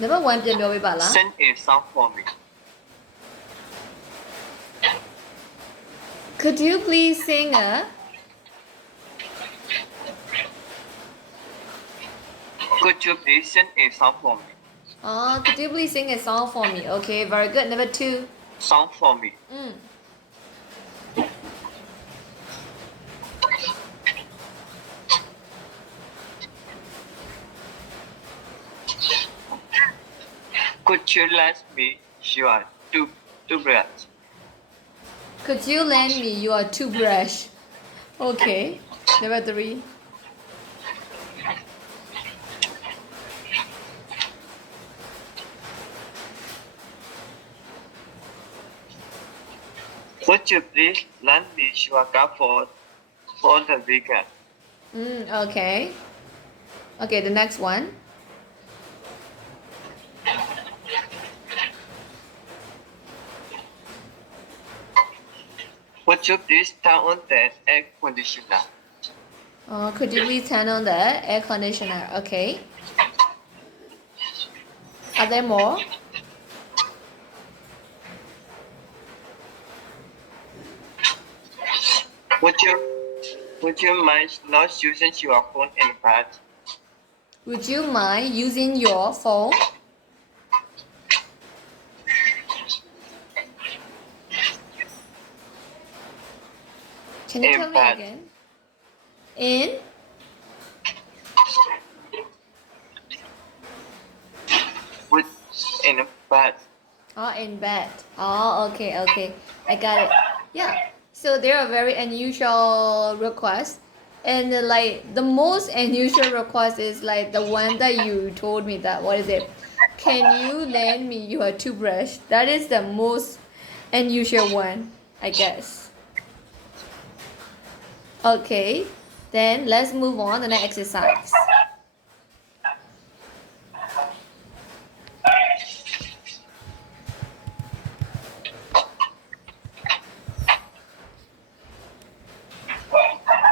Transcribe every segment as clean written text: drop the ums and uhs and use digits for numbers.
Number 1 ပြန်ပြောပေးပါလား Sing a song for me. Could you please sing a Could you please sing a song for me? Could you please sing a song for me? Okay, very good. Number 2. Song for me. Could you lend me your toothbrush? Could you lend me your toothbrush? Okay. Number 3. Could you please lend me your car for the weekend? Okay. Okay, the next one. Would you please turn on the air conditioner? Could you please turn on the air conditioner? Okay. Are there more? Would you mind not using your phone in bed? Would you mind using your phone? Can you tell me again? In? In bed. In bed. Okay. I got it. Yeah. So there are very unusual requests. And like the most unusual request is like the one that you told me that, what is it? Can you lend me your toothbrush? That is the most unusual one, I guess. Okay. Then let's move on to the next exercise.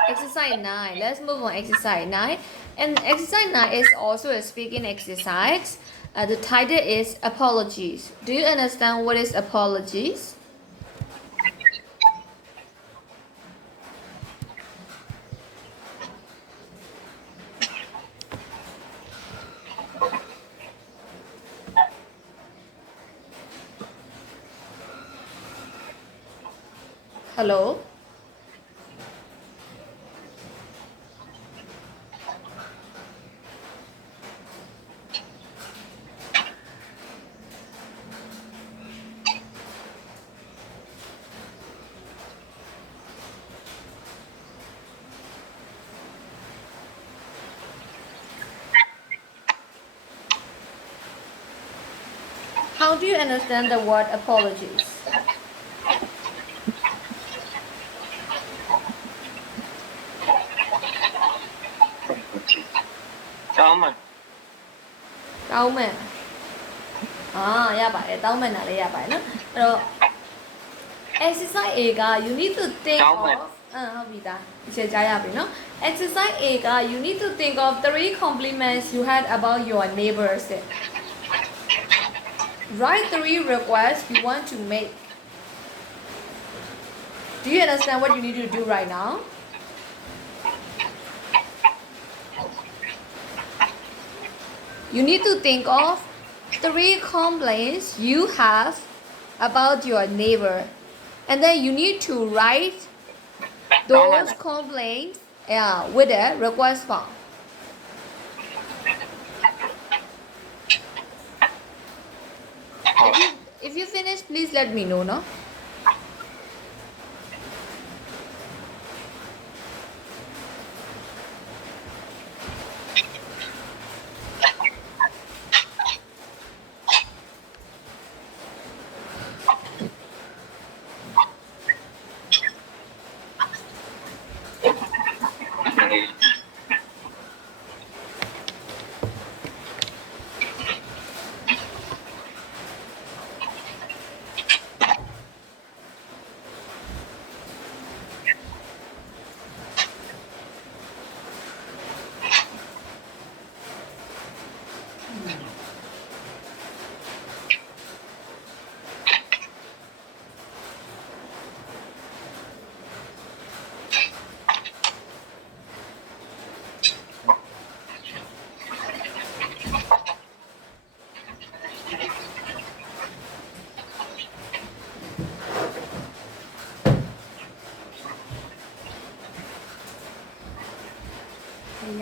Exercise 9. Let's move on exercise 9. And exercise 9 is also a speaking exercise. The title is apologies. Do you understand what is apologies? Hello? How do you understand the word apologies?တောင်းမယ် ရပါတယ်တောင်းမှန်တာလေးရပါတယ်နော်အဲ့တော့ exercise A က you need to think of ဟုတ်ပြီသားဒီချက်ကြားရပြီနော် exercise A က you need to think of 3 compliments you had about your neighbors. Write 3 requests you want to make. Do you understand what you need to do right now? You need to think of 3 complaints you have about your neighbor, and then you need to write those complaints with a request form. If you finish, please let me know, no?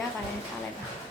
要把人杀了吧。